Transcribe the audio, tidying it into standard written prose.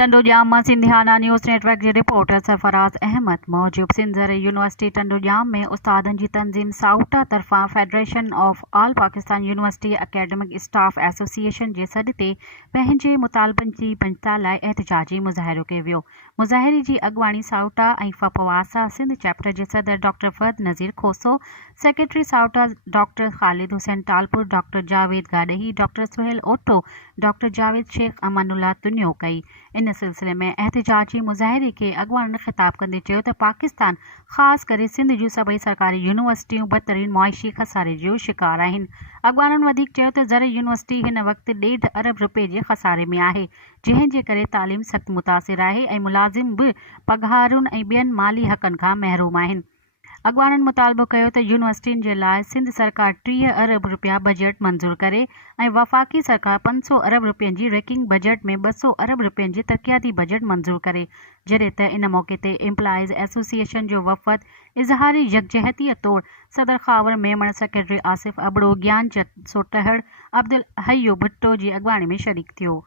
टंडोजाम मां Sindhiana news network जे reporter Sarfaraz Ahmed मौजूब सिंध ज़र यूनिवर्सिटी टंडोजाम में उस्तादनि जी तंज़ीम साउटा तरफ़ां federation of all Pakistan university academic staff association जे सॾ ते पंहिंजे मुतालबनि जी पंजता लाइ एहतिजाजी मुज़ाहिरो कयो वियो। मुज़ाहिरे जी अॻवानी साउटा ऐं फपवासा सिंध चैप्टर जे सदर doctor Fahad Nazir Khoso, secretary SAUTA doctor Khalid Hussain Talpur, doctor Javed Gadhi, doctor Sohail Oto, doctor Javed Shaikh Amanullah Tunio कई। इन सिलसिले में एहतिजाजी मुज़ाहिरे खे अॻवाननि ख़िताब कंदे चयो त पाकिस्तान ख़ासि करे सिंध जूं सभई सरकारी यूनिवर्सिटियूं बदतरीन मुआशी खसारे जो शिकार आहिनि। अॻवाननि वधीक चयो त ज़र यूनिवर्सिटी हिन वक़्तु $1.5 अरब रुपए जे खसारे में आहे, जंहिं जे करे तालीम सख़्तु मुतासिर आहे ऐं मुलाज़िम बि पघारुनि ऐं ॿियनि माली हक़नि खां महरूम आहिनि। अॻवाननि मुतालबो कयो त यूनिवर्सिटियुनि जे लाइ सिंध सरकार 30 अरब रुपया बजट मंज़ूर करे ऐं वफ़ाक़ी सरकार 500 अरब रुपयनि जी रैकिंग बजट में 200 अरब रुपयनि जी तरक़ियाती बजट मंज़ूर करे, जॾहिं त इन मौक़े ते एम्प्लॉइज़ एसोसिएशन जो वफ़द इज़हारी यकजहतीअ तौर सदर ख़ावर मेमण, सेक्रेटरी आसिफ अबड़ो, ज्ञान चंद सोटहड़, अब्दुल हय्यू भुट्टो जी अॻवानी में शरीक थियो।